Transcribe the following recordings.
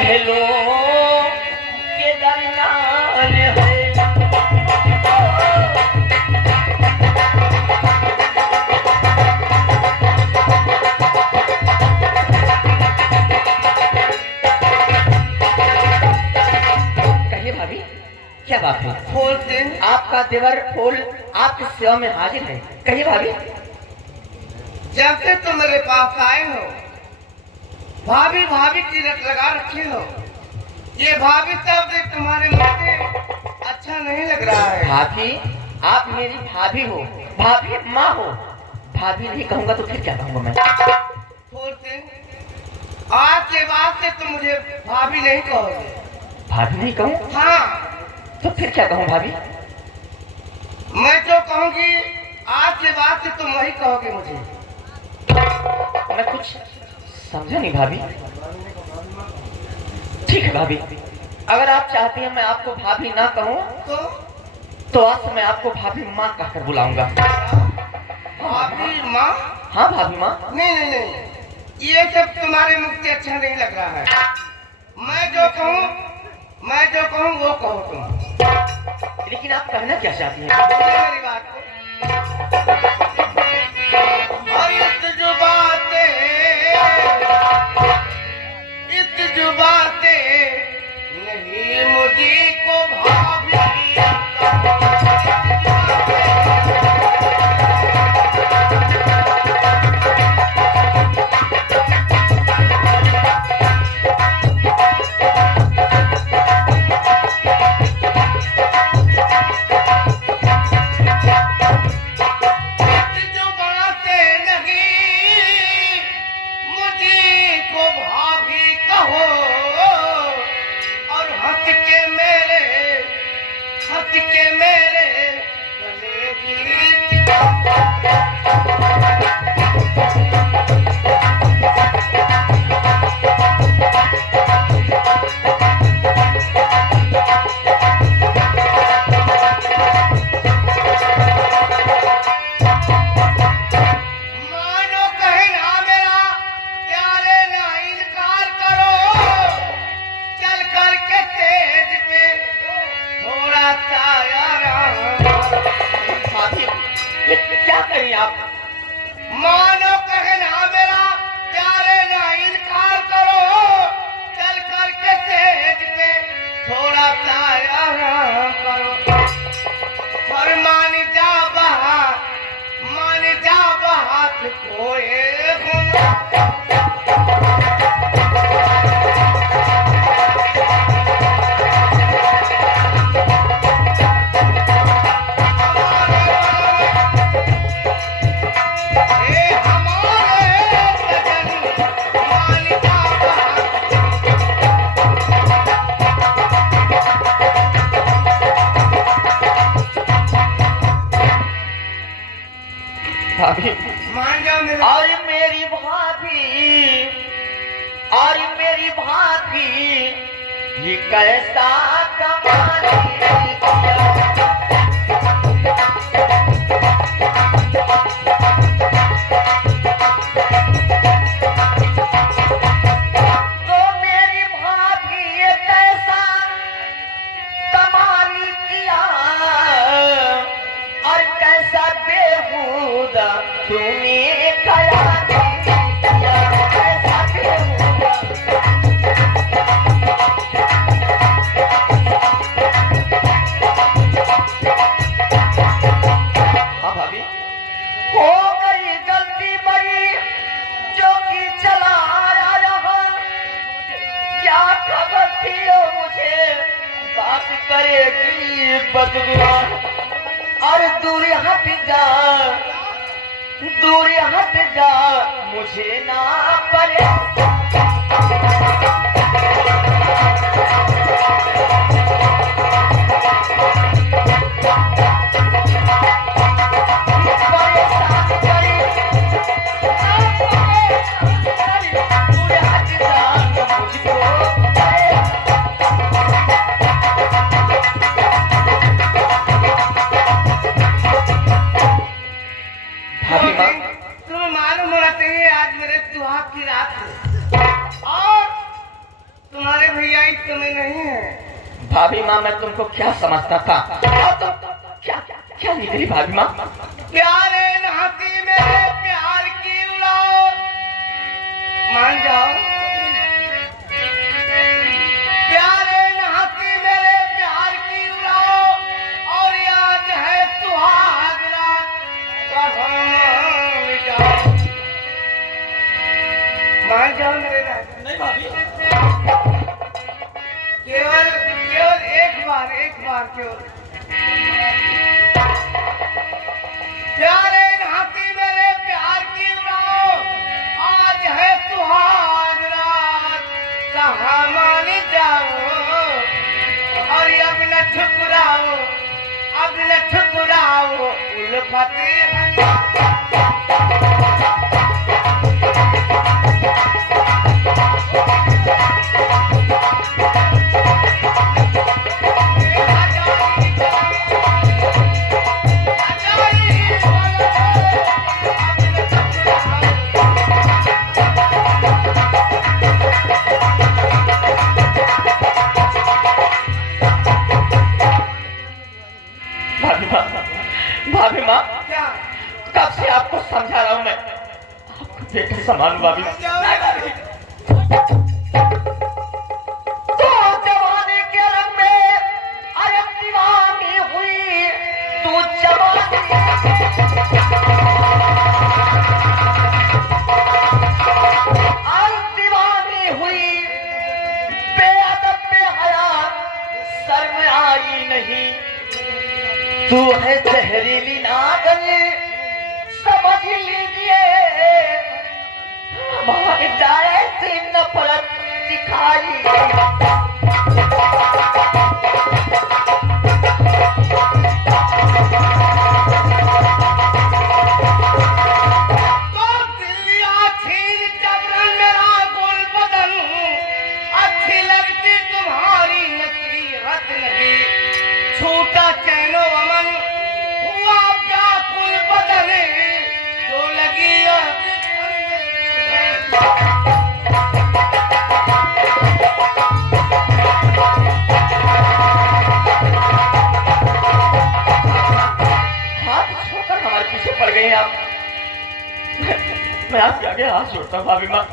Hello के दरमियान है। कहिए भाभी क्या बात है? फूल सिंह, आपका देवर फूल आपकी सेवा में हाजिर है। कहिए भाभी। जब से तुम मेरे पास आए हो भाभी भाभी की रट लगा रखे हो। ये भाभी शब्द तुम्हारे मुंह से अच्छा नहीं लग रहा है। भाभी आप मेरी भाभी हो, भाभी माँ हो। भाभी नहीं कहूँगा तो फिर क्या कहूँगा मैं? फूल सिंह, आज के बाद से तुम मुझे भाभी नहीं कहोगे। भाभी नहीं कहूँ हाँ, तो फिर क्या कहूँ भाभी? मैं जो कहूँगी आज के बाद से तुम वही कहोगे मुझे। मैं कुछ समझा नहीं भाभी। ठीक है भाभी, अगर आप चाहती हैं मैं आपको भाभी ना कहूँ तो आज से मैं आपको भाभी माँ कहकर बुलाऊंगा। भाभी माँ? हाँ भाभी माँ। नहीं नहीं नहीं, ये सब तुम्हारे मुख से अच्छा नहीं लग रहा है। मैं जो कहूँ वो कहो तुम। लेकिन आप कहना क्या चाहती हैं? सुनिए मेरी बात को। और इस जुबां से नहीं मुझे को भाभी क्या करें आप? मानो कहना मेरा प्यारे ना इनकार करो, चल करके सेज पे थोड़ा सा आराम करो। और मान जा बात कोई भाभी मान जाओ मेरे। और मेरी भाभी ये कैसा कमाल किया और कैसा बेहुदा तूने कया करेगी बदुआ और दूर हट जा मुझे ना परे। तुम्हें मालूम होना चाहिए आज मेरे सुहाग की रात है और भैया इस समय नहीं है। भाभी माँ मैं तुमको क्या समझता था और तुम क्या क्या निकली भाभी माँ। प्यारे नहाती मेरे प्यार की उड़ाओ, मान जाओ। प्यारे नहाती मेरे प्यार की उड़ाओ और याद है सुहाग रात कहाँ जाओ। मान जाओ मेरे राजा। नहीं भाभी केवल केवल एक बार केवल। प्यारे नहाती मेरे प्यार की उड़ाओ, आज है सुहाग रात कहाँ मान जाओ। और अब न ठुकराओ उल्फत भाभी माँ क्या कब से आपको समझा रहा हूँ मैं, आपको बेटा समान भाभी। मान जाओ। तो जवानी के रंग में अरे दीवानी हुई तू जवानी, आज दीवानी हुई बेअदब बेहया सर में आई नहीं, तू है जहरीली नागन समझ लीजिए, हमारे डाले से नफरत दिखाई। तो दिलिया छीन जबरन मेरा गोल बदन, अच्छी लगती तुम्हारी नसीहत नहीं, छूटा चैनो अमन हुआ व्याकुल बदन, तो लगी हाथ छोड़कर हमारे पीछे पड़ गई आप। मैं आपके आगे हाथ जोड़ता हूँ भाभी माँ,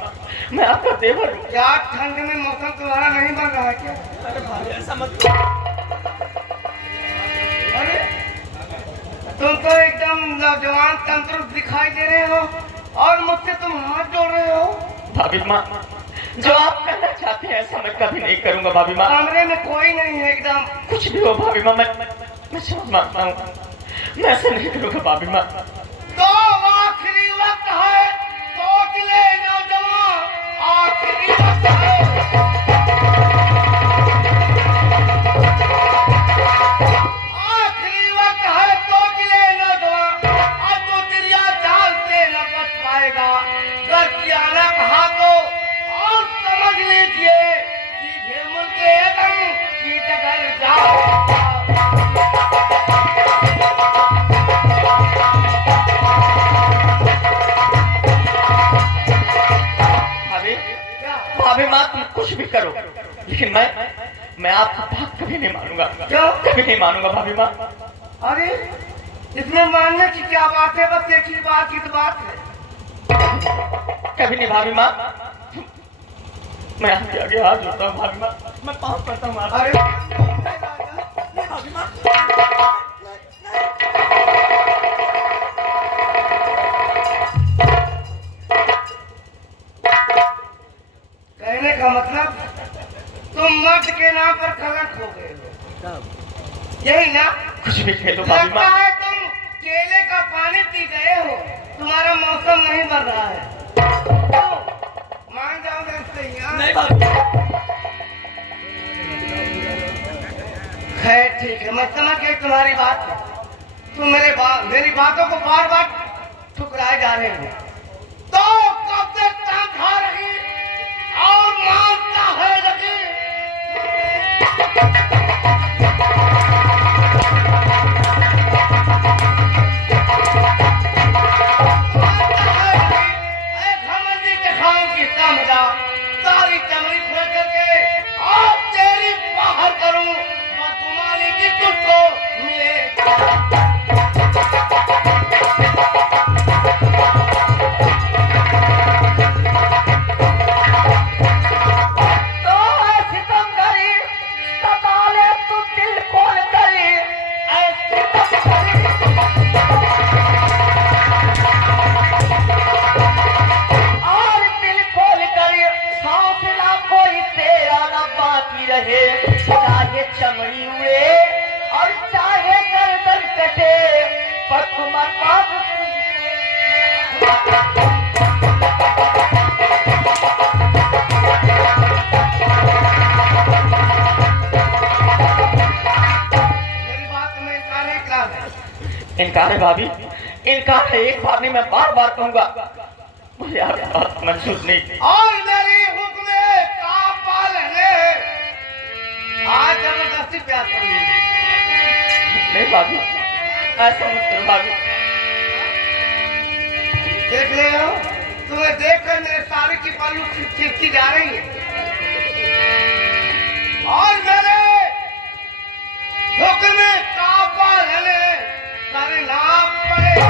मैं आपका देवर हूँ। क्या ठंड में मौसम तुम्हारा नहीं बन रहा है क्या? ऐसा मत अरे तुम तो एकदम नौजवान तंदुरुस्त दिखाई दे रहे हो और मुझसे तुम हाथ जोड़ रहे हो। भाभी माँ जो आप करना चाहते हैं ऐसा मैं कभी नहीं करूंगा भाभी माँ। कमरे में कोई नहीं है एकदम। कुछ भी हो भाभी माँ, मैं समझ मांगता हूँ, मैं ऐसा नहीं करूंगा भाभी माँ। तो आखिरी वक्त है, सोच ले नौजवान, आखिरी वक्त है। आखिरी वक्त है, सोच ले नौजवान, अब तो चिड़िया जाल से न बच पाएगा, अगर कियाना कहा तो और समझ लीजिए, सीधे मुल्के एकदम की डगर जाओ। भाभी माँ तुम कुछ भी करो लेकिन मैं आपका बात कभी नहीं मानूंगा। क्यों? कभी नहीं मानूंगा भाभी माँ। अरे इसमें मानने की क्या बात है, बस एक ही बात की तो बात है। कभी नहीं भाभी माँ, मैं आपके आगे हाथ जोड़ता हूँ भाभी माँ, मैं पाँव पड़ता हूँ आपके। अरे भाभी माँ कहने का मतलब तुम मर्द के नाम पर कलंक हो गए हो, यही ना? कुछ भी खेलो भाभी लगता माँ। है तुम केले का पानी पी गए हो, तुम्हारा मौसम नहीं बन रहा है। तो मान जाओ मैं इससे यहाँ। नहीं भाभी। खैर ठीक है, मैं समझ गई तुम्हारी बात। तुम मेरी बातों को बार बार ठुकराए जा रहे हो। तो कब से काम खा रही और मानता है लगी। सारी चमड़ी खोल करके रहे, चाहे चमड़ी उड़े और चाहे गर्दन कटे, पर तुम्हारे पास इनकार है भाभी, इनकार है। एक बार नहीं, मैं बार बार कहूंगा, मुझे आपकी बात मंजूर नहीं। और मेरी हुक्म का पालन आज जबरदस्ती प्यार करूंगी। नहीं भाभी, ऐसा मत करो भाभी। देख रहे हो, तुम्हें देखकर मेरे सारे की पल्लू खिंची जा रही है और मेरे हुक्म का पालन करना पड़ेगा।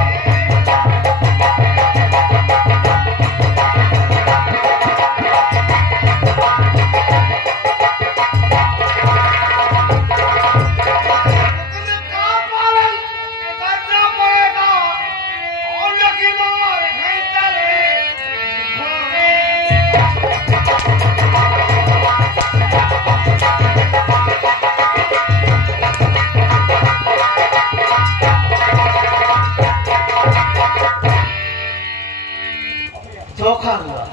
धोखा हुआ,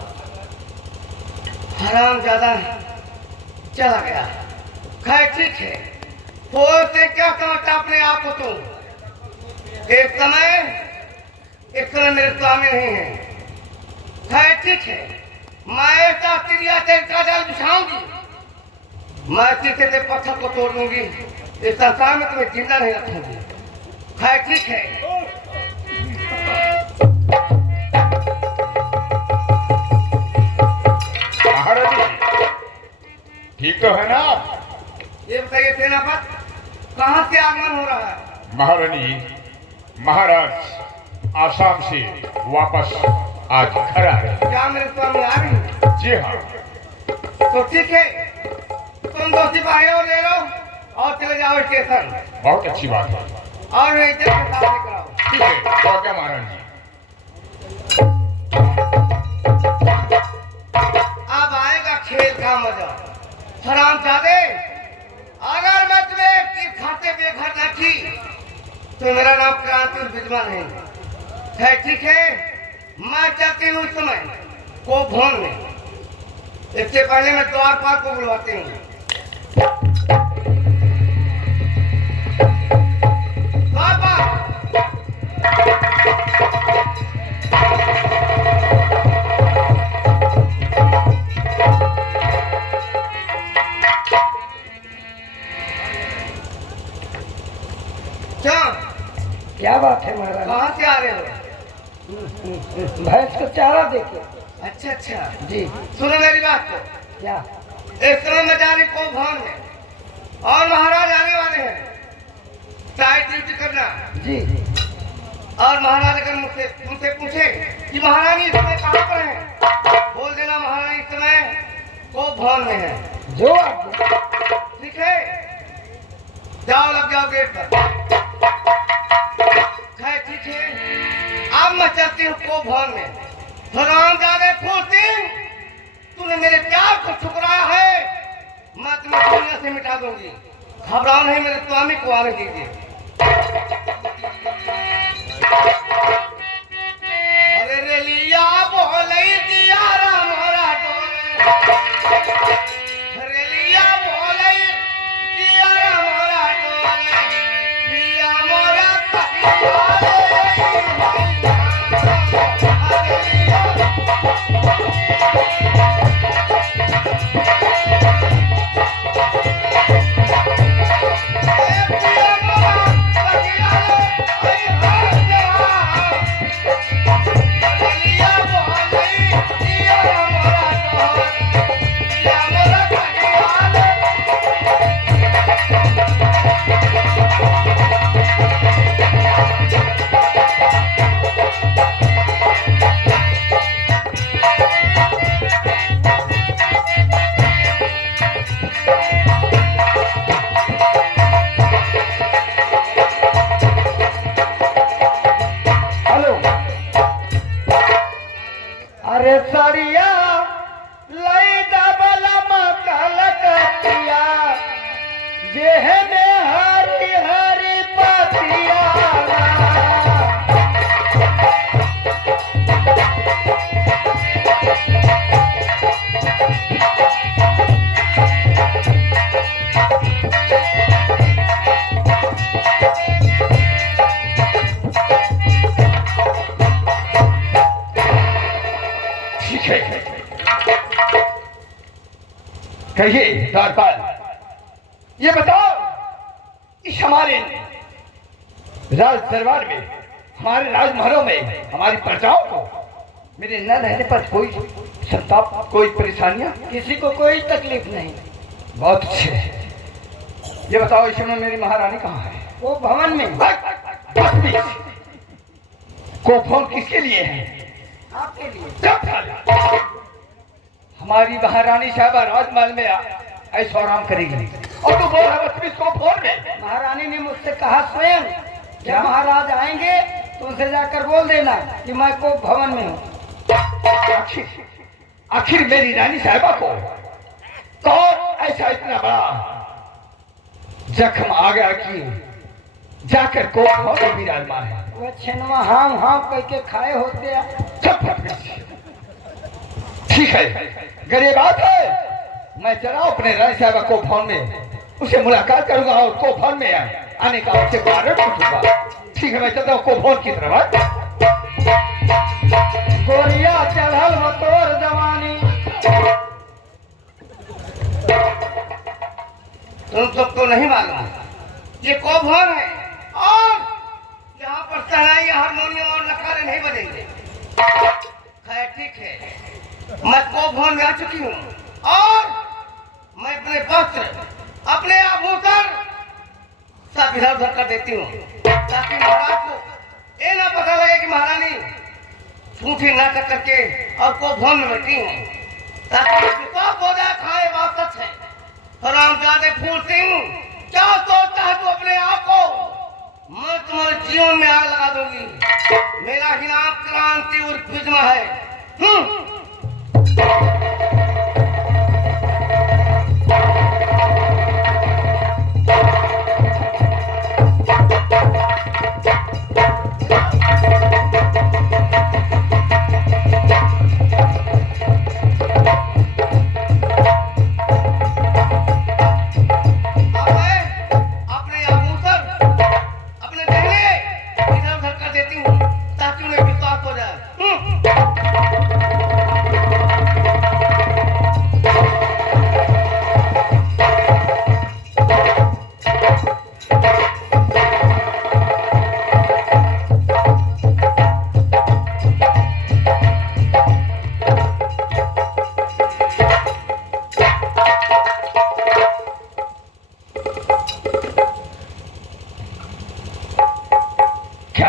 हराम ज्यादा चला गया। खैर ठीक है, फोन से क्या समझता अपने आप को तुम? एक समय मेरे स्वामी नहीं है। खैर ठीक है, मैं ऐसा चिड़िया का जाल बिछाऊंगी, मैं शीशे से पत्थर को तोड़ दूंगी, इस संसार में तुम्हें जिंदा नहीं रखूंगी। खैर ठीक है। ठीक तो है ना? ये बताइए सेनापति, कहाँ से आगमन हो रहा है? महारानी, महाराज आसाम से वापस आज घर आ रहे हैं। क्या मेरे स्वामी आ रही हैं? जी हाँ। तो ठीक है, तुम दो सिपाही और ले लो और चले जाओ स्टेशन। बहुत अच्छी बात है। और इज्जत के साथ लेकर आओ। ठीक है, तो क्या महारानी? अब आएगा खेल का मजा। हरामजादे, अगर मैं तुम्हें एक तीर खाते बेघर न की तो मेरा नाम क्रांति विद्वान है। है ठीक है, मैं चाहती हूँ इस समय को भवन में। इससे पहले मैं द्वारपाल को बुलवाती हूँ। द्वारपाल, क्या बात है महाराज? कहाँ से आ रहे हो? भैंस को चारा देके। अच्छा अच्छा जी। सुनो मेरी बात को। क्या? इस समय मैं जाने को भवन में और महाराज आने वाले हैं। टाइट ड्यूटी करना। जी। और महाराज अगर मुझसे तुमसे पूछे कि महारानी इस समय कहाँ पर है, बोल देना महारानी इस समय को भवन में है। जो आज्ञा। ठीक है, जाओ, लग जाओ गेट पर। खैर ठीक है, अब मैं चलती हूँ को भवन में। हरामजादे फूल सिंह, तूने मेरे प्यार को ठुकराया है, मैं तुम्हें दुनिया से मिटा दूंगी। घबराओ नहीं, मेरे स्वामी को आने दीजिए। अरे रेलिया बोले दिया राम रेलिया बोले दिया राम दिया मोरा कहिए द्वारपाल, ये बताओ, इस हमारे राज दरबार में, हमारे राजमहलों में हमारी प्रजाओं को मेरे न रहने पर कोई संताप, कोई परेशानियां? किसी को कोई तकलीफ नहीं। बहुत अच्छे। ये बताओ, इस समय मेरी महारानी कहाँ है? वो भवन में। बदतमीज। को फोन किसके लिए है? आपके लिए। चुप साला। हमारी महारानी साहबा राजमहल में ऐशो आराम करेगी और तू बोल रहा बदतमीज को फोन में? महारानी ने मुझसे कहा स्वयं, जब महाराज आएंगे तो उनसे जाकर बोल देना कि मैं को भवन में हूँ। आखिर मेरी रानी साहबा को कौन ऐसा इतना बड़ा जख्म आ गया कि जाकर को बहुत विराजमान है? वो छेनवा हाम हाम करके खाए होते हैं। ठीक है, अगर ये बात है, मैं जरा अपने रानी साहबा को फोन में उसे मुलाकात करूंगा और को फोन में आने का उससे कारण पूछूंगा। ठीक है, मैं चलता हूँ को फोन की तरफ। गोरिया चढ़ल मतोर जवानी। तुम सबको नहीं मालूम ये कोभवन है और यहाँ पर शहनाई, हारमोनियम और नखारे नहीं बजेंगे। खैर ठीक है, मैं कोभवन में आ चुकी हूँ और मैं अपने वस्त्र, अपने आभूषण सब इधर उधर कर देती हूँ ताकि महाराज को ये ना पता लगे कि महारानी झूठी नाटक करके और कोभवन में बैठी हूँ, ताकि विश्वास हो जाए खाए बात सच है। हरामजादे फूल सिंह, क्या सोचता है तू अपने आप को? मैं तुम्हारे जीवन में आग लगा दूंगी। मेरा ही नाम क्रांति उर्फ बिजमा है।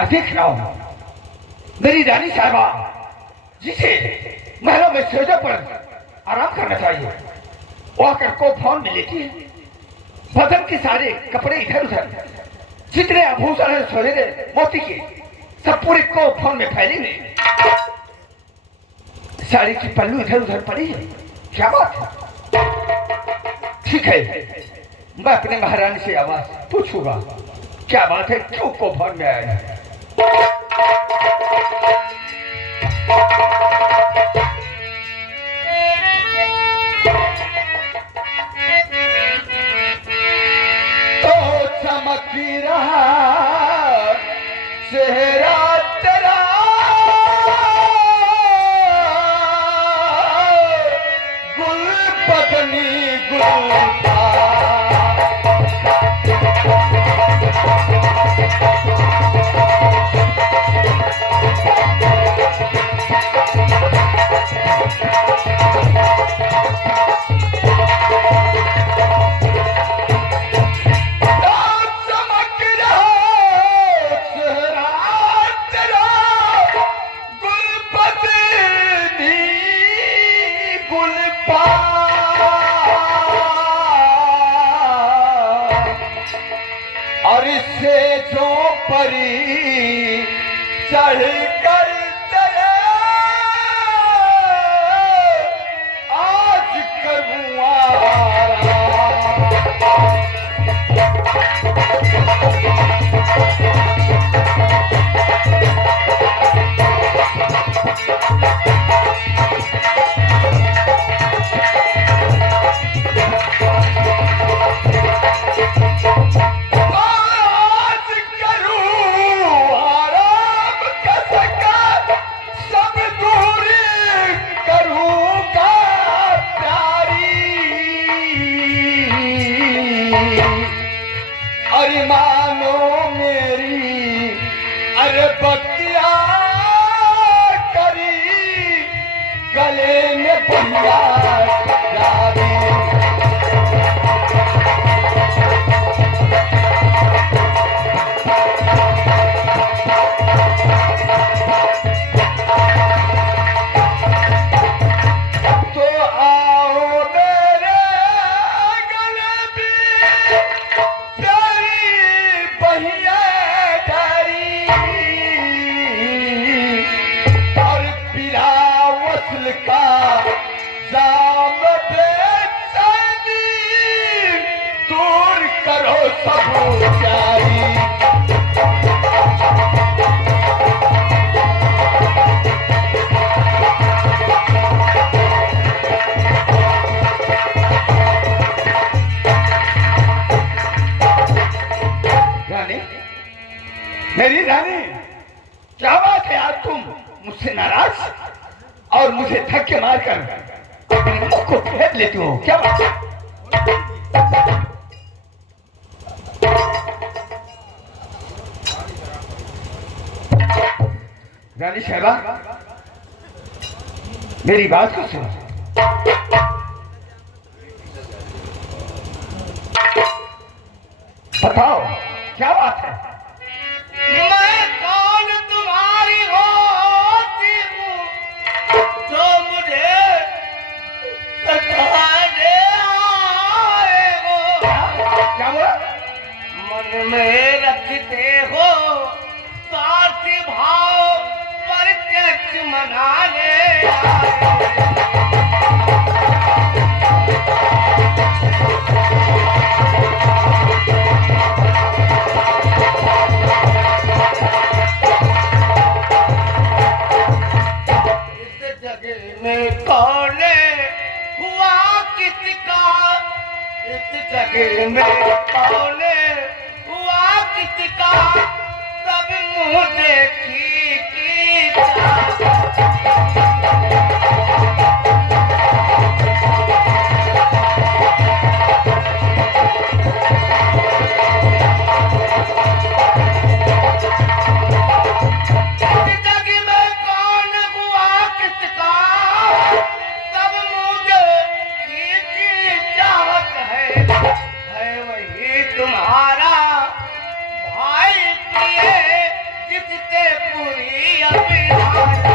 देख रहा हूं मेरी रानी साहबा, जिसे महलों में सोजों पर आराम करना चाहिए, वो आकर को फोन में लेती है। बदन के सारे कपड़े इधर उधर, जितने आभूषण है सोने मोती के, सब पूरे को फोन में फैले हुए। साड़ी की पल्लू इधर उधर पड़ी है। क्या बात है? ठीक है, मैं अपने महारानी से आवाज पूछूंगा, क्या बात है, क्यों को फोन में आया है? तो चमक रहा चेहरा तेरा, गुल बदनी गुल और इससे जो परी चढ़ कर तेरे आज करूँ आराम। अरे मानो मेरी अरे बतिया करी गले में पहिया डाली। मेरी रानी, क्या बात है आज तुम मुझसे नाराज और मुझे धक्के मारकर अपने मुख को फेर लेती हो, क्या बात है? रानी साहिबा, मेरी बात को सुनो। बताओ क्या बात है? मैं कौन तुम्हारी होती हूँ जो मुझे सताने आए हो? क्या बोला? मन में रखते हो स्वार्थी भाव प्रत्यक्ष मनाने आए। कौन हुआ किसका इस जगह में, कौन हुआ किसका सब मुँह देखी की तुम्हारा भाई प्रिय जिससे पूरी अभिलाषा।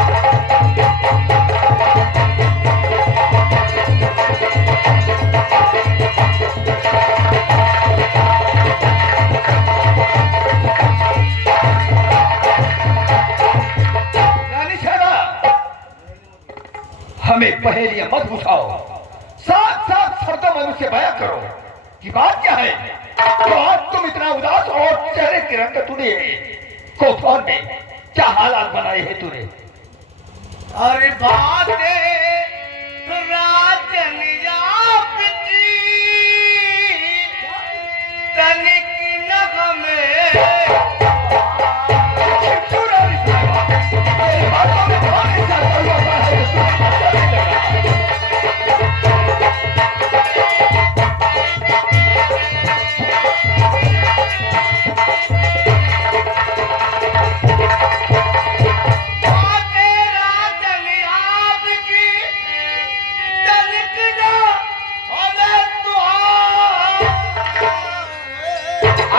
रानी साहिबा, हमें पहेलियां मत पूछाओ, साफ साफ शब्दों में मुझसे बयां करो कि बात क्या है? तो आज तुम इतना उदास और चेहरे के रंग तूने कोफौन में क्या हालात बनाए हैं तूने? अरे बातें राजन आपकी तनिक न हमें क्यों रानी साहिबा, मेरी बातों में कौन ऐसा कोई होता है जो तुम्हें अच्छा नहीं लग रहा?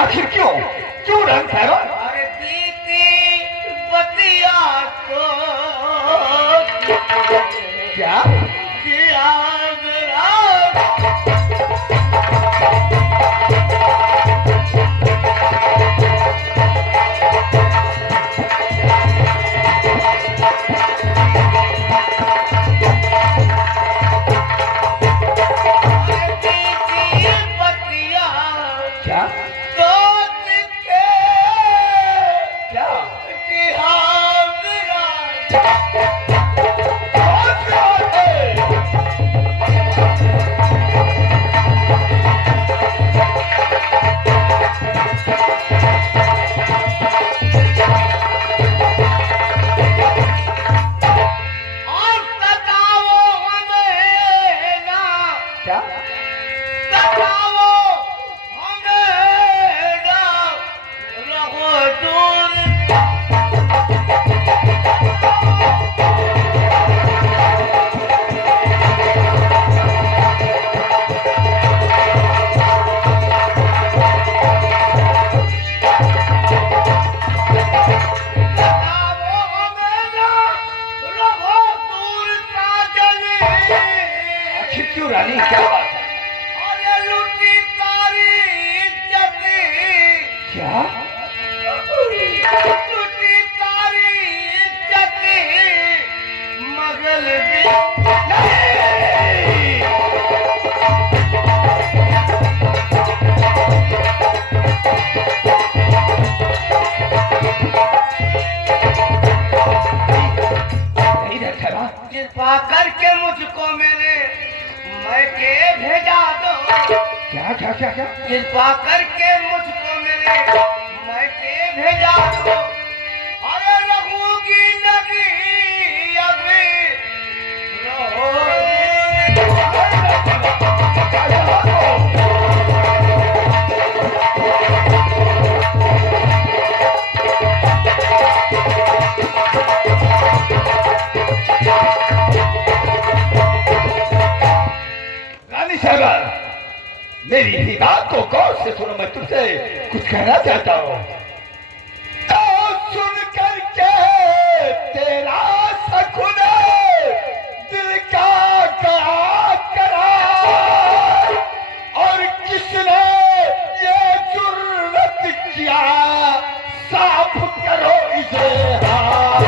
आखिर क्यों क्यों रंग साहिबा? अरे बीती बतिया को क्या किया मेरा क्या क्या क्या क्या क्या? कृपा करके मुझको मेरे मायके भेजा दो। अरे रहूंगी नगी अभी रानी साहबा, मेरी भी बात को गौर से सुनो, मैं तुमसे कुछ कहना चाहता हूँ। तो सुन करके तेरा सकुन दिल का करार, और किसने ये जुर्रत किया, साफ करो इसे हाथ।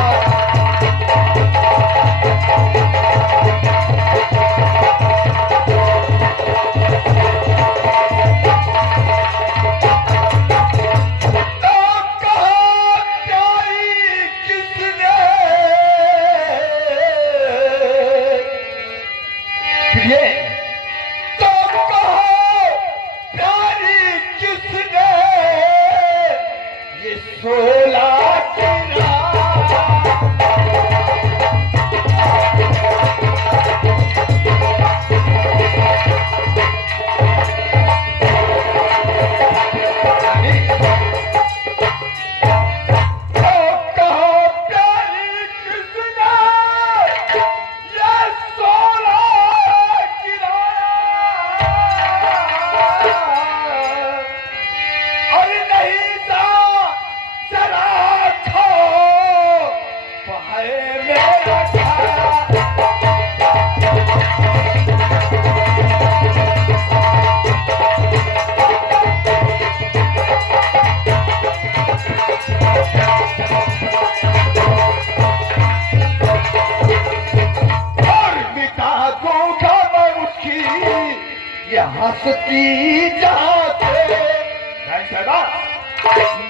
हंसती जाते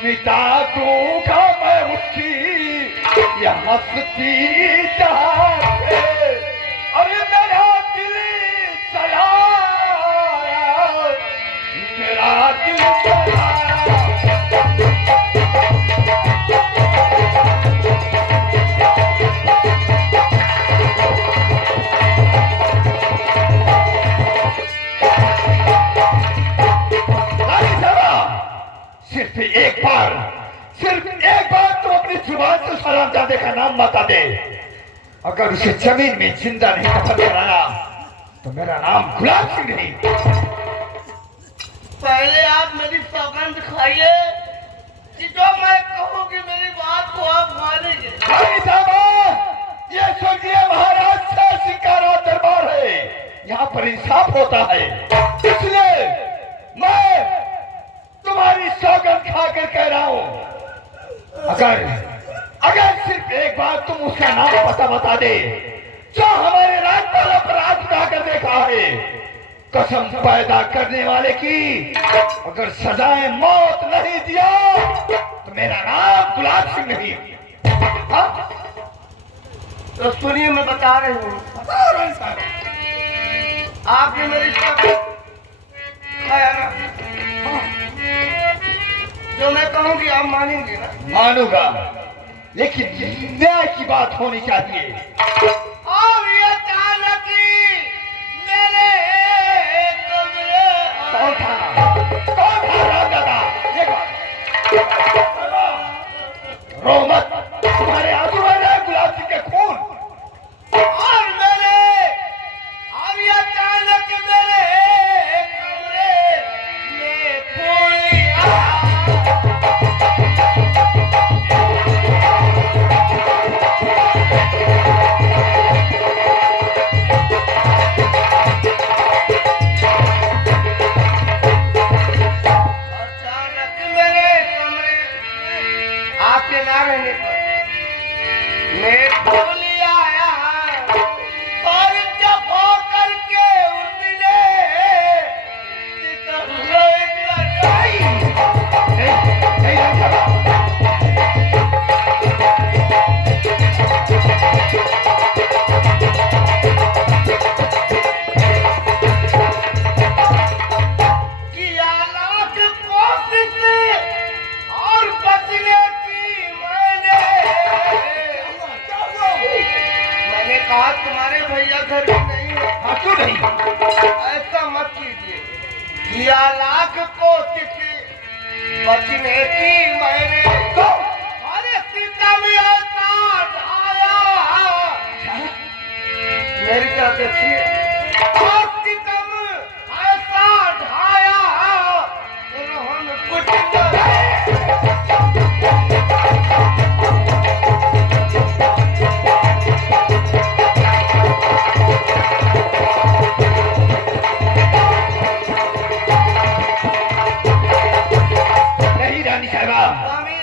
मिटा दूंगा मैं उसकी, ये हंसती जाते। अरे मेरा दिल चला, मेरा दिल चला। सिर्फ एक बार तो अपनी जुबान से सलामजादे का नाम बता दे। अगर उसे जमीन में जिंदा नहीं दफन कराया तो मेरा नाम गुलाब सिंह नहीं। पहले आप मेरी सौगंध खाइए कि जो मैं कहूँ कि मेरी बात को आप मानेंगे। भाई साहब, ये स्वर्गीय महाराज से शिकारा दरबार है, यहाँ पर इंसाफ होता है, इसलिए मैं तुम्हारी सौगंध खाकर कह रहा हूँ, अगर सिर्फ एक बार तुम उसका नाम पता बता दे जो हमारे राजपाला पर हाथ उठाकर देखा है, कसम पैदा करने वाले की, अगर सजाए मौत नहीं दिया तो मेरा नाम गुलाब सिंह नहीं। हाँ? तो सुनिए, मैं बता रही हूँ। आपने मेरी जो मैं कहूँगी आप मानेंगे ना? मानूंगा, लेकिन न्याय की बात होनी चाहिए। और ये अचानक मेरे कमरे कौन था रामदादा? ये रो मत, तुम्हारे आंसू बह रहे हैं गुलाब सिंह के खून। और ये अचानक मेरे कमरे में फूल आपके ना रहने पर या लाख कोशिश बचने की मैंने तो अरे सितम ऐसा ढाया मेरी तरफ देखिए और सितम ऐसा ढाया उन्होंने कुछ नहीं रानी साहबा, स्वामी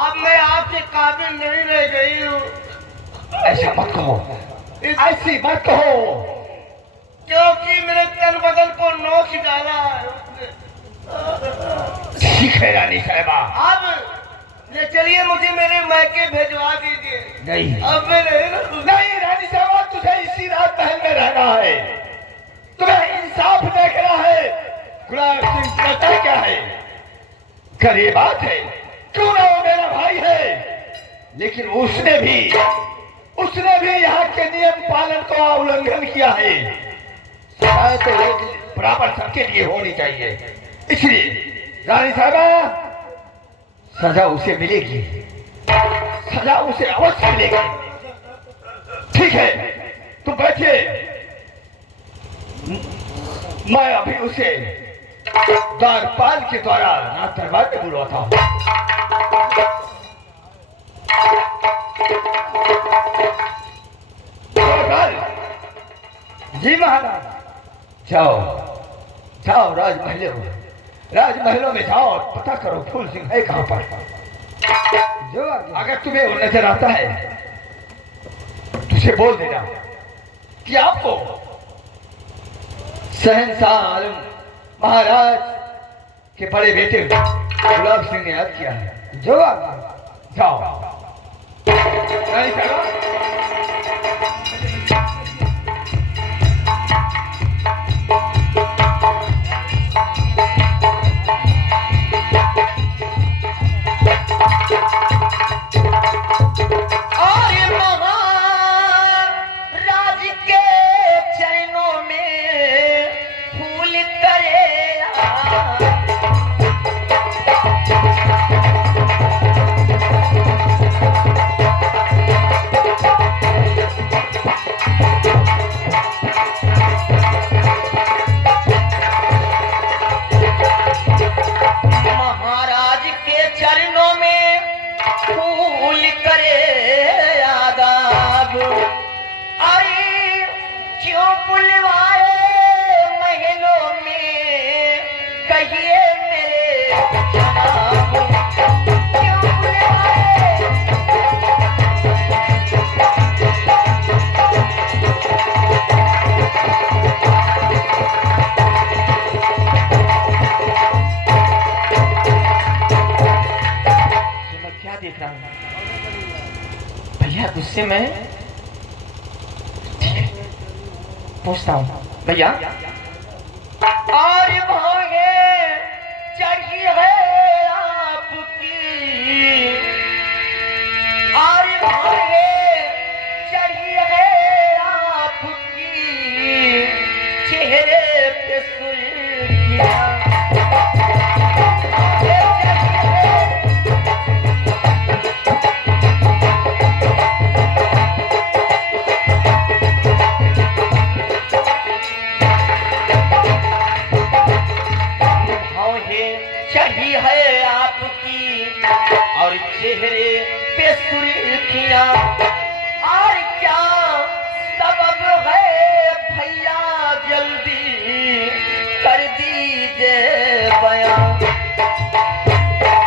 अब मैं आपके काबिल नहीं रह गई हूँ ऐसा मत कहो, ऐसी मत कहो। क्योंकि मेरे तन बदन को नोच डाला है उसने। ठीक है रानी साहबा। अब ले चलिए मुझे मेरे मायके भेजवा दीजिए। नहीं अब मैं नहीं रहूंगा। नहीं रानी साहबा, तुझे इसी रात महल में रहना है। तुम्हें इंसाफ देखना है। गुलाब सिंह कहता क्या है? कर ये बात है, क्यों ना वो मेरा भाई है, लेकिन उसने भी यहाँ के नियम पालन का उल्लंघन किया है। सजाएं तो एक बराबर सबके लिए होनी चाहिए। इसलिए रानी साहबा, सजा उसे मिलेगी, सजा उसे अवश्य मिलेगी। ठीक है, तुम बैठिए, मैं अभी उसे द्वारपाल के द्वारा रात दरबार में बुलवाता हूँ। द्वारपाल, जी महाराज। जाओ जाओ राजमहलों में जाओ, पता करो फूल सिंह है कहाँ पर। जो आगे। अगर तुम्हें वो नजर आता है तुझे बोल देना कि आपको शहंशाह आलम महाराज के बड़े बेटे गुलाब सिंह ने याद किया है। जो आगे। जाओ रानी साहबा, और महाराज के चरणों में फूल करे महाराज के चरणों में फूल करे आदाब। अरे क्यों बुलवाए महलों में, कहिए मेरे जनाब, क्यों बुलवाए। मैं क्या देख रहा हूँ भैया? गुस्से में ठीक है, पूछता हूँ भैया। और भागे चढ़ी है आपकी, और भागे चढ़ी है आपकी, चेहरे पे सुर्खियाँ। चढ़ी है आपकी और चेहरे पे सुर्खियां। और क्या सबब है भैया, जल्दी कर दीजिए बयां।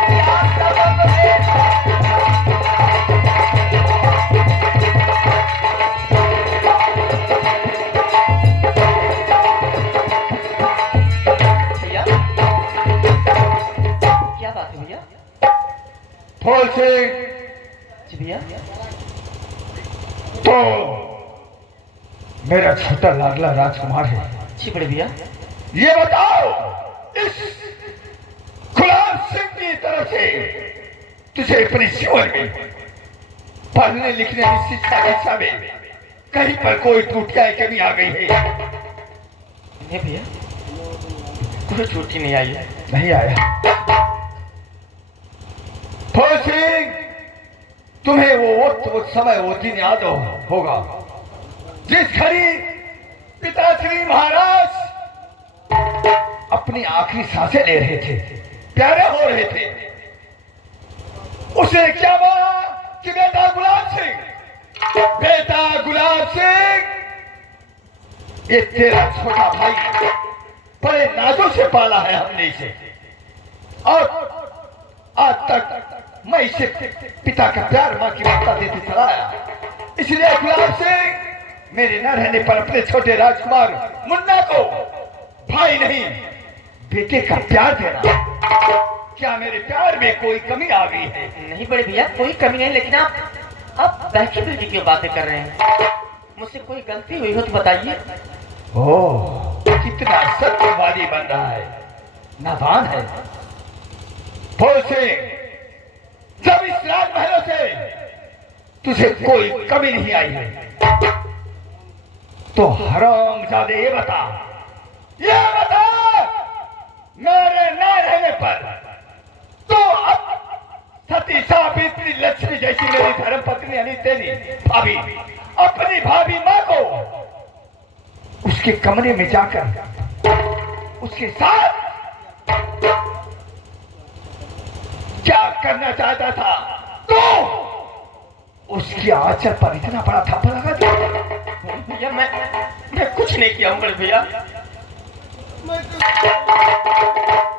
क्या सबब है? फूल सिंह जी भैया। तो मेरा छोटा लाडला राजकुमार है। जी बड़े भैया। ये बताओ, इस गुलाब सिंह की तरफ से तुझे अपने जीवन में पढ़ने लिखने की शिक्षा में कहीं पर कोई त्रुटियां कमी आ गई है? नहीं भैया, कोई छुट्टी नहीं आई है। नहीं आया। फौज सिंह, तुम्हें वो वक्त, वो समय, वो दिन याद होगा जिस घड़ी पिताश्री महाराज अपनी आखिरी सांसें ले रहे थे, प्यारे हो रहे थे। उसने क्या बोला कि बेटा गुलाब सिंह, बेटा गुलाब सिंह, ये तेरा छोटा भाई बड़े नाजों से पाला है हमने इसे, और आज तक मैं इसे पिता का प्यार, मां की ममता देते चला आया। इसलिए गुलाब सिंह, मेरे न रहने पर अपने छोटे राजकुमार मुन्ना को भाई नहीं बेटे का प्यार देना। क्या मेरे प्यार में कोई कमी आ गई है? नहीं बड़े भैया, कोई कमी नहीं, लेकिन आप बहकी बेटी की बातें कर रहे हैं। मुझसे कोई गलती हुई हो तो बताइए। ओह, कितना सत्यवादी बन रहा है, नादान है। फौज सिंह, जब इस राजमहलों से तुझे कोई कमी नहीं आई है तो हरामजादे ये बता मेरे न रहने पर तो अब सती सावित्री लक्ष्मी जैसी मेरी धर्मपत्नी यानी तेरी भाभी, अपनी भाभी मां को उसके कमरे में जाकर उसके साथ क्या करना चाहता था तो उसकी आंचल पर इतना बड़ा थप्पड़ लगा दिया। भैया मैं कुछ नहीं किया हूँ बड़े भैया,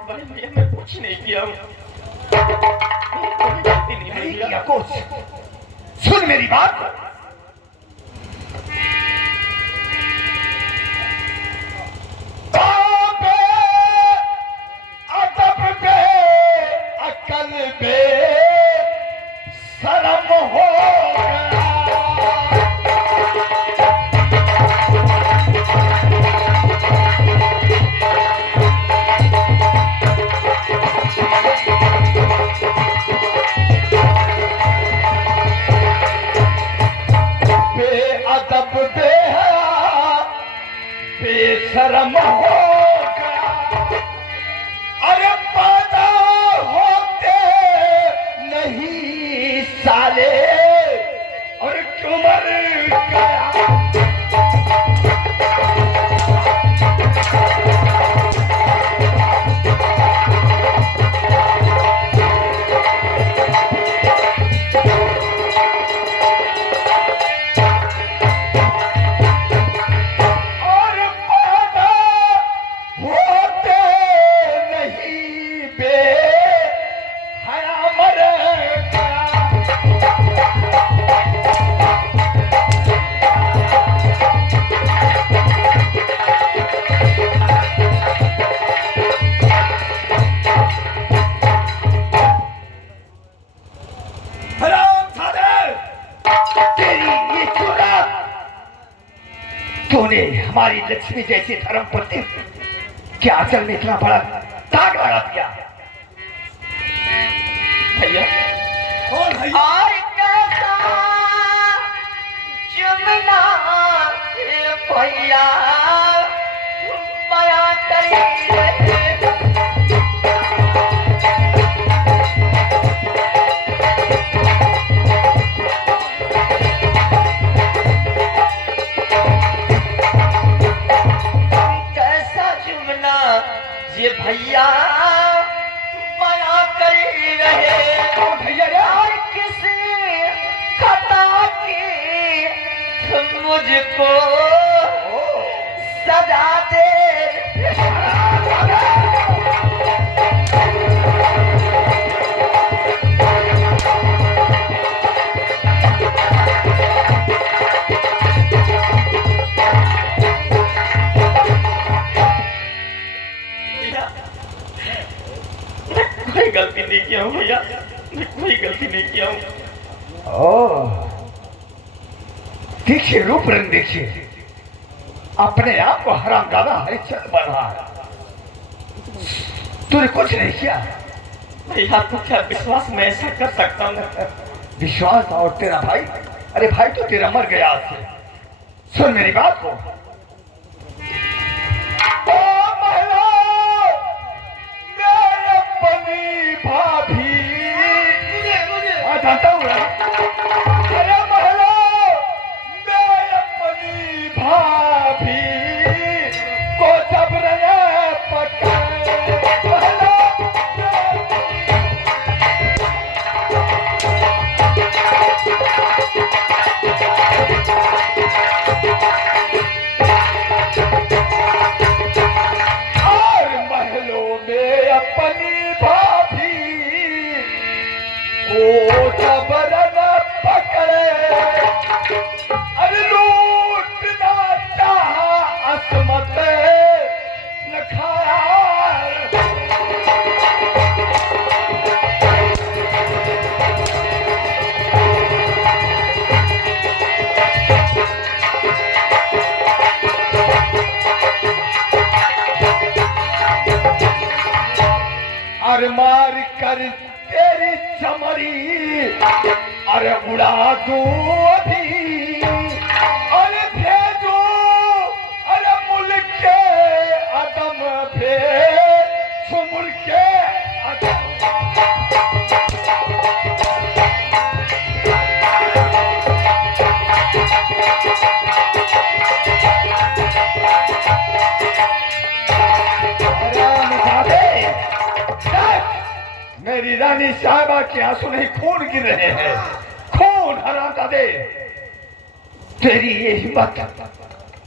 बड़े भैया मैं कुछ नहीं किया हूँ, कोई गलती नहीं नहीं भैया। किया कुछ। सुन मेरी बात, अकल पे शर्म हो बेअदब बेहया बेशरम हो गया। अरे पैदा होते नहीं साले और क्यों मर गया। तूने हमारी लक्ष्मी जैसी धर्मपत्नी के आंचल में इतना बड़ा दाग लगा दिया। भैया और कैसा जुमला भैया बया करी ये भैया बया कर रहे भैया यार किसी खता की तुम मुझको सजा दे। कोई गलती नहीं किया हूँ भैया, मैं कोई गलती नहीं किया हूँ। ओह, देखिए रूप रंग देखिए, अपने आप को हरामजादा हरिश्चंद्र बन रहा है। तूने कुछ नहीं किया। भैया आपको क्या विश्वास मैं ऐसा कर सकता हूँ? विश्वास और तेरा भाई, अरे भाई तो तेरा मर गया आज से। सुन मेरी बात को। ओ महिला बताता हूँ अरे महलो मैं अपनी भाभी को जबरन पकड़े महलो और महलों में अपनी भाभी को जबरन पकड़े अरे लूटना चाहा असमत न खाया अरे मार कर तेरी चमड़ी अरे उड़ा दू अभी अरे भेजो अरे मुल्क के अदम भेज मुल्क के अदम मेरी रानी साहिबा के आंसू नहीं खून गिर रहे हैं खून हरामजादे तेरी ये हिम्मत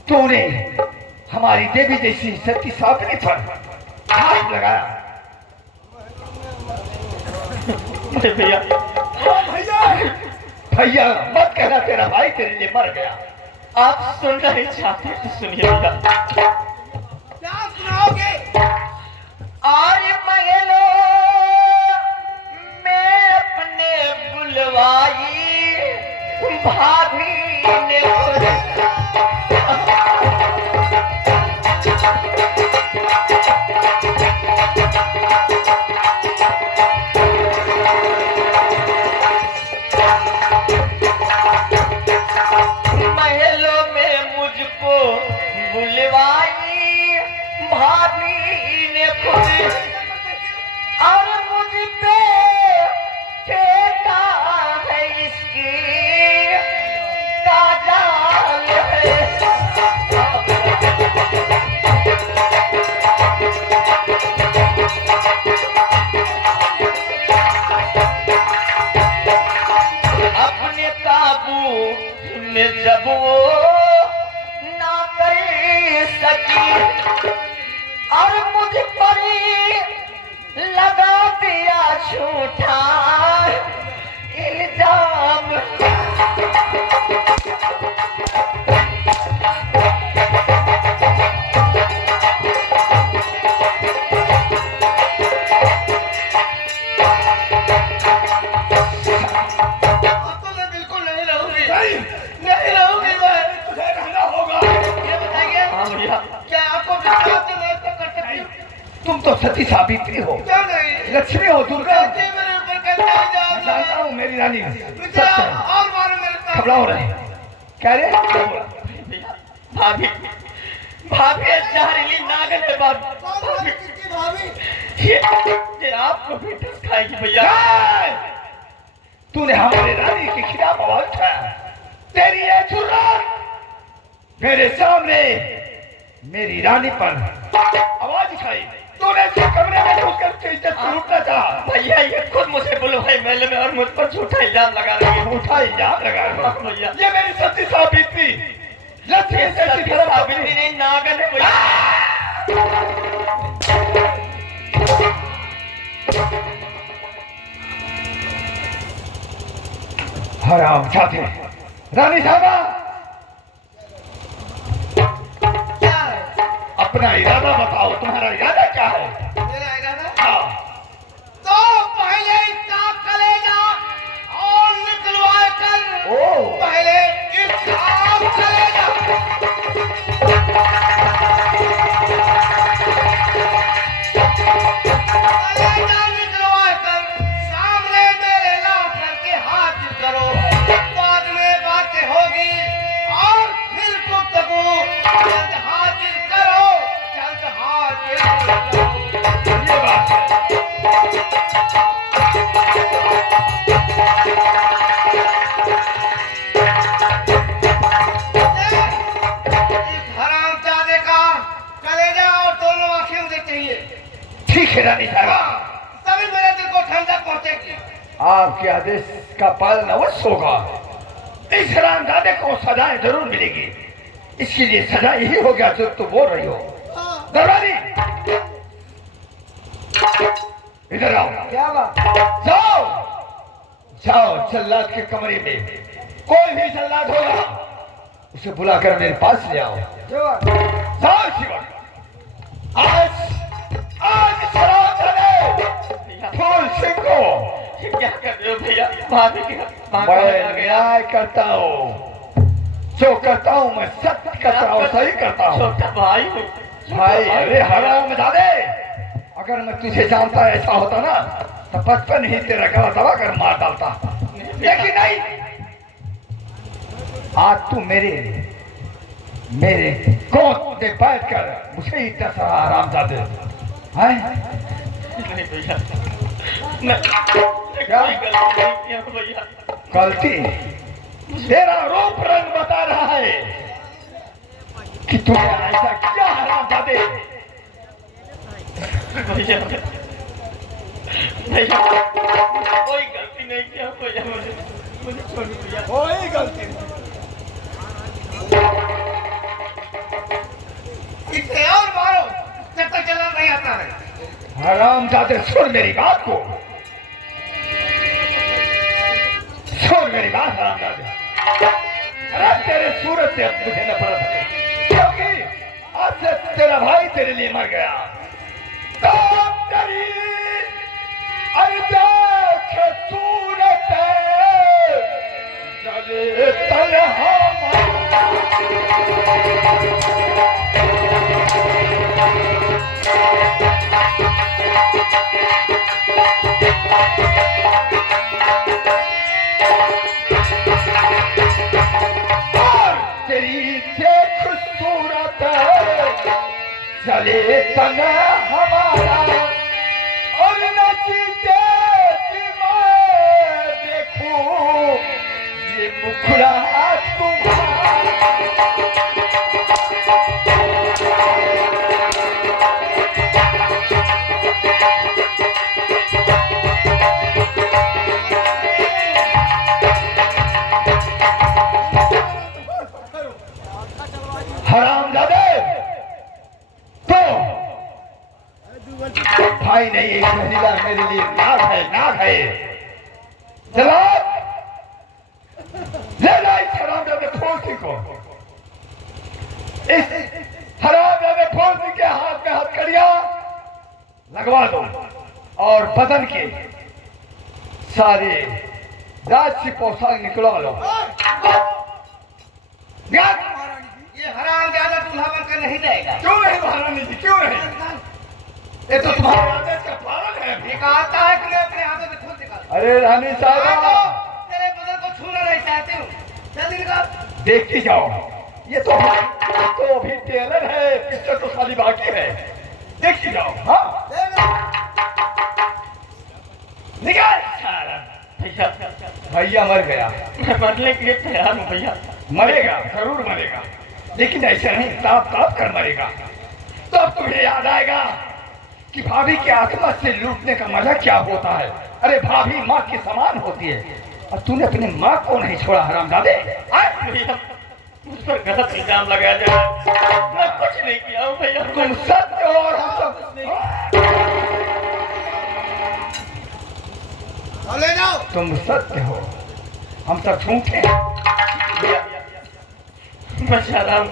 तूने हमारी देवी जैसी सती साधनी पर हाथ लगाया भैया भैया मत कहना तेरा भाई तेरे लिए मर गया आप सुनना ही चाहते हैं तो सुनिए भैया क्या सुनाओगे? और महलो मैं अपने बुलवाई भाभी ने महलों में मुझको बुलवाई भाभी ने खुद और मुझ पे फेंका है इसकी काजल है अपने काबू में जब वो ना कर सकी और मुझ पर लगा दिया झूठा इल्जाम अब तो मैं बिल्कुल नहीं रहूंगी नहीं रहूंगी मैं। तुझे रहना होगा ये बताइए हाँ भैया क्या आपको विश्वास है मैं ऐसा कर सकती हूँ? तुम तो सती सावित्री हो क्या नहीं? लक्ष्मी हो दुर्गा कैसे मेरे ऊपर कैसे इल्जाम मैं जानता लगाए? हूँ मेरी रानी मुझे सच है और मारो मेरे साथ। घबराओ रहे कह रहे क्या बोला? भैया भाभी भाभी जहरीली नागन है भाभी ये आपको भी टस खाएगी भैया काय! तूने हमारे रानी के खिलाफ आवाज उठाया तेरी ये जुर्रत मेरे सामने मेरी रानी पर आवाज उठाई तूने इस कमरे में घुसकर उसकी इज्जत लूटना चाहा भैया ये खुद मुझे बुलवाई मेले में और मुझ पर झूठा इल्जाम लगा रही है झूठा इल्जाम लगा रहा है। भैया ये मेरी सच्ची साबित्री लक्ष्मी ये जैसी सती धर्म सावित्री नहीं नागन है भैया हराम जाते रानी साहबा क्या है? अपना इरादा बताओ तुम्हारा इरादा क्या है मेरा इरादा? हाँ, तो पहले इसका कलेजा और निकलवा कर ओ पहले इसका कलेजा कलेजा निकलवा कर सामने मेरे ला करके हाजिर करो बाद में बातें होगी और फिर गुफ्तगू जल्द हाजिर करो जल्द हाजिर देखिए रानी साहबा, तभी मेरे दिल को ठंडा पहुंचेगी। आपके आदेश का पालन अवश्य होगा। इस हरामजादे को सजाएं जरूर मिलेगी। इसके लिए सजा यही हो गया जो तुम बोल रही हो। दरबारी इधर आओ। क्या बात? जाओ जाओ, जल्लाद के कमरे में कोई भी जल्लाद होगा उसे बुलाकर मेरे पास ले आओ। जो जाओ शिवा, आज आज शराब धरे फूल सिंह को क्या कर रहे हो भैया? भाभी की मैं न्याय करता हूँ, जो करता हूँ मैं सत्य करता हूँ, सही करता हूँ। छोटा भाई हो भाई अरे हराम जादे, अगर मैं तुझे जानता ऐसा होता ना तो बचपन ही तेरा गला दबा कर मार डालता, लेकिन नहीं। आज तू मेरे गोद में बैठ कर मुझे ही दस रहा हराम जादे है। नहीं भैया, मैं क्या? कोई गलती नहीं किया भैया। गलती तेरा रूप रंग बता रहा है कि तूने ऐसा क्या हराम जादे। भैया भैया कोई गलती नहीं किया भैया, मुझे छोड़ भैया। कोई गलती इसे और मारो जब तक चलन नहीं आता है। हराम जादे, सुन मेरी बात को, सुन मेरी बात हराम जादे। अरे तेरे सूरत से अब मुझे नफरत है, क्योंकि आज से तेरा भाई तेरे लिए मर गया। तेरी अरे देख सूरत जले तन्हा तेरी देख सूरत चले तन हमारा और न जीते मैं देखूं ये मुखड़ा तुम्हारा। हरामजादे, तो भाई नहीं एक महिला मेरे लिए नाग है, नाग है। चलो ले ला इस हरामजादे फौज सिंह को, इस हरामजादे फौज सिंह के हाथ में हथकड़ियां लगवा दो और बदन के सारे राज की पोशाक निकलवा लो। ये हराम ज्यादा दूल्हा बनकर नहीं जाएगा। क्यों नहीं महारानी जी, क्यों नहीं? ये तो तुम्हारे आदेश का पालन है। निकालता है कि मैं अपने हाथों से खुद निकालता अरे रानी साहबा, हूँ। तेरे बदन को छूना नहीं चाहती हूँ। जल्दी निकाल। देखती जाओ, ये तो अभी टेलर है, पिक्चर तो खाली बाकी है। देखती जाओ। हाँ निकाल। भैया भैया मर गया, मैं मरने के लिए तैयार हूँ भैया। मरेगा जरूर मरेगा, लेकिन ऐसे नहीं ताप ताप कर मरेगा। तो अब तुम्हें याद आएगा कि भाभी के आत्मा से लूटने का मजा क्या होता है। अरे भाभी माँ के समान होती है और तूने अपनी माँ को नहीं छोड़ा हरामजादे। भैया मुझ पर गलत इल्जाम लगाया जा रहा है। मैं कुछ नहीं किया हूँ भैया। तुम सत्य हो और हम सब ले जाओ। तुम सत्य हो, हम सब झूठे हैं। भैया मैं चाह रहा हूँ,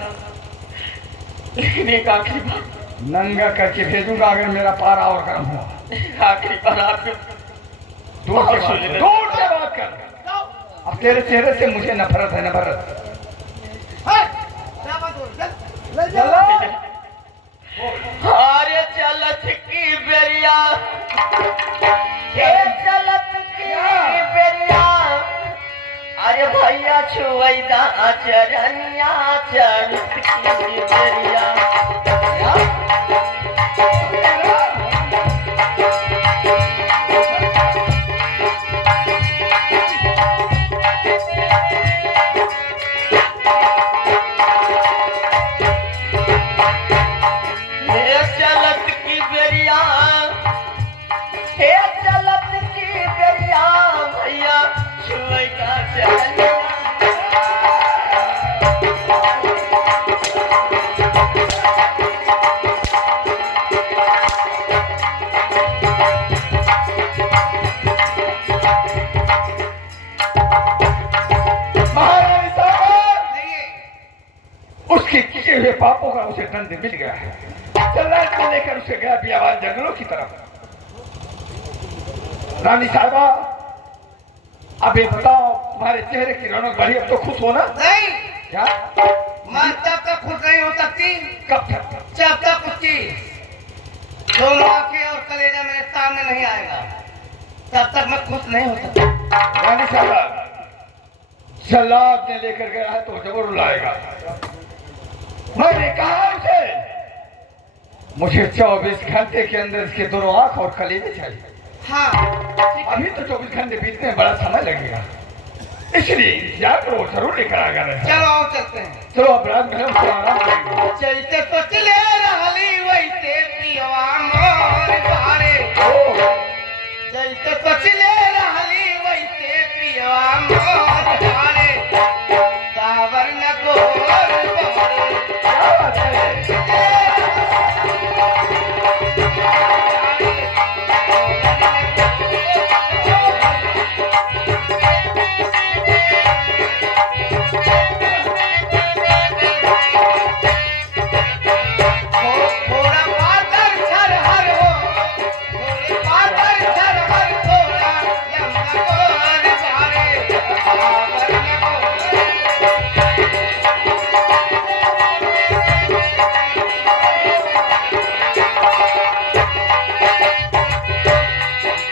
लेकिन एक आखिरी बात, नंगा करके भेजूंगा अगर मेरा पारा और गर्म हुआ। आखिरी बार आपको दूर से बात कर। अब तेरे चेहरे से मुझे नफरत है, नफरत। क्या बात हो रही है? अरे चलत की बेरिया, ये चलत की बेरिया, अरे भैया छुईदा चरनिया चलत की बेरिया। हुए पापों का उसे दंड मिल गया है। जल्लाद को लेकर उसे गया बियाबान जंगलों की तरफ। रानी साहबा, अब ये बताओ, तुम्हारे चेहरे की रौनक बढ़ी, अब तो खुश होना। नहीं, क्या? मैं तब तक खुश नहीं हो सकती कब तक? जब तक उसकी दोनों आंखें और कलेजा मेरे सामने नहीं आएगा, तब तक मैं खुश नहीं हो सकता। रानी साहबा, जल्लाद ने लेकर गया है तो जरूर लाएगा। मैंने कहा उसे मुझे 24 घंटे के अंदर इसके दोनों आंख और कलेजे चाहिए। हाँ, अभी तो 24 घंटे बीतने में बड़ा समय लगेगा, इसलिए याद करो, जरूर लेकर आएगा। चलो आओ चलते हैं। चलो अब रात में हम थोड़ा आराम करेंगे। चलते तो चले रहली वैसे पियवा मोर बारे, चलते तो चले रहली वैसे पियवा मोर बारे, सावर न गोर बारे। क्या बात है? थोड़ा पातर छरहर हो, थोड़े पातर छरहर, थोड़ा लंबा गोर बारे, सावर न गोर।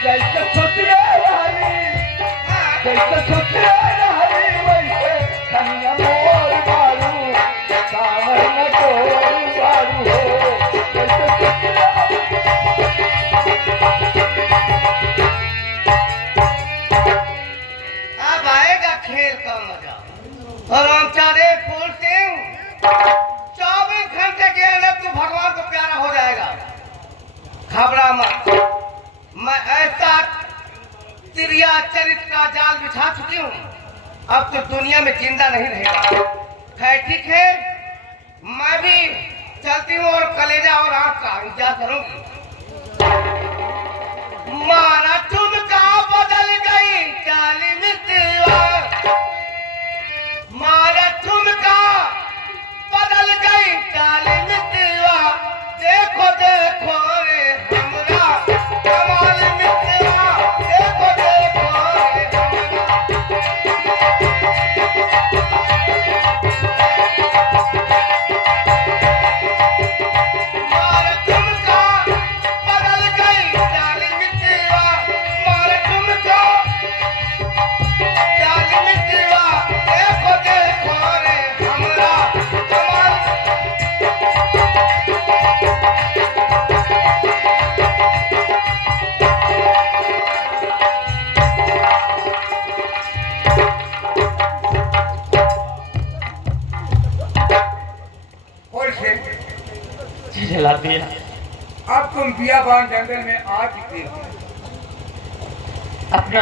जैसे सोच रही, जैसे सोच रही वैसे कन्या मोर बारू, सावर न गोर बारू हो। जैसे सोच रही। अब आएगा खेल का मजा। और हम चारे फूल सिंह 24 घंटे के अंदर तू भगवान को प्यारा हो जाएगा। घबरा मत, मैं ऐसा तिरिया चरित्र का जाल बिछा चुकी हूँ, अब तो दुनिया में जिंदा नहीं रहेगा। खैर ठीक है, मैं भी चलती हूँ और कलेजा और आंख का इंतजार करूंगी। मारा ठुमका बदल गई चाल मितवा, मारा ठुमका बदल गई चाल मितवा, देखो देखो रे हमरा कमाल मितवा, देखो देखो रे हमरा। मारा ठुमका बदल गई चाल मितवा, मारा ठुमका चाल मितवा, देखो देखो रे हमरा कमाल। और से जी जल्लाद भैया, अब तुम बियाबान जंगल में आ चुके हो। अपना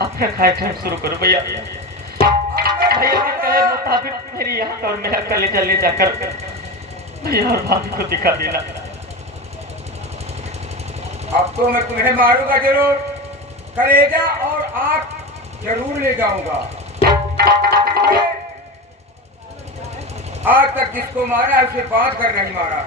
अपना कार्यक्रम शुरू करो भैया। भैया के कहे मुताबिक मेरी आंख और मेरा कलेजा ले जाकर भैया और भाभी को दिखा देना। अब तो मैं तुम्हें मारूंगा जरूर, कलेजा और आंख जरूर ले जाऊंगा। आज तक जिसको मारा है उसे बांध कर नहीं मारा।